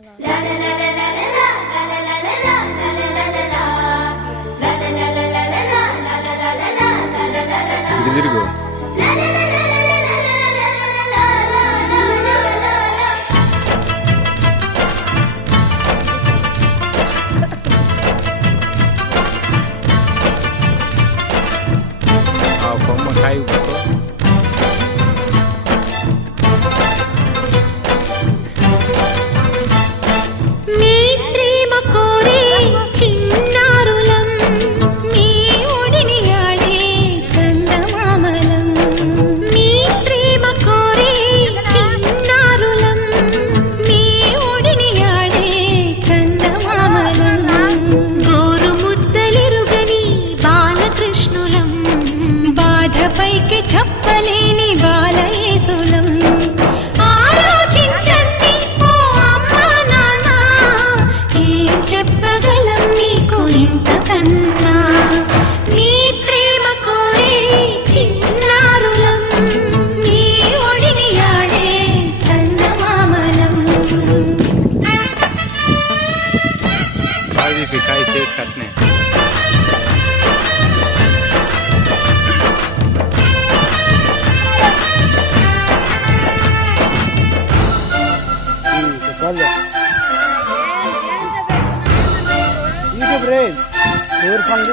ఇటు తిరుగు. ఆ కొమ్మ కాయ పట్టుకో. పైకి చెప్పలేని బాలయేసులం ఆలోచించండి ఓ అమ్మా నాన్న, ఏం చెప్పగలం నీకు ఇంతకన్నా. నీ ప్రేమ కోరే చిన్నారులం, నీ ఒడిని ఆడే చందమామలం. కాయ చేసి కట్నే. यूट्यूब रे और फंड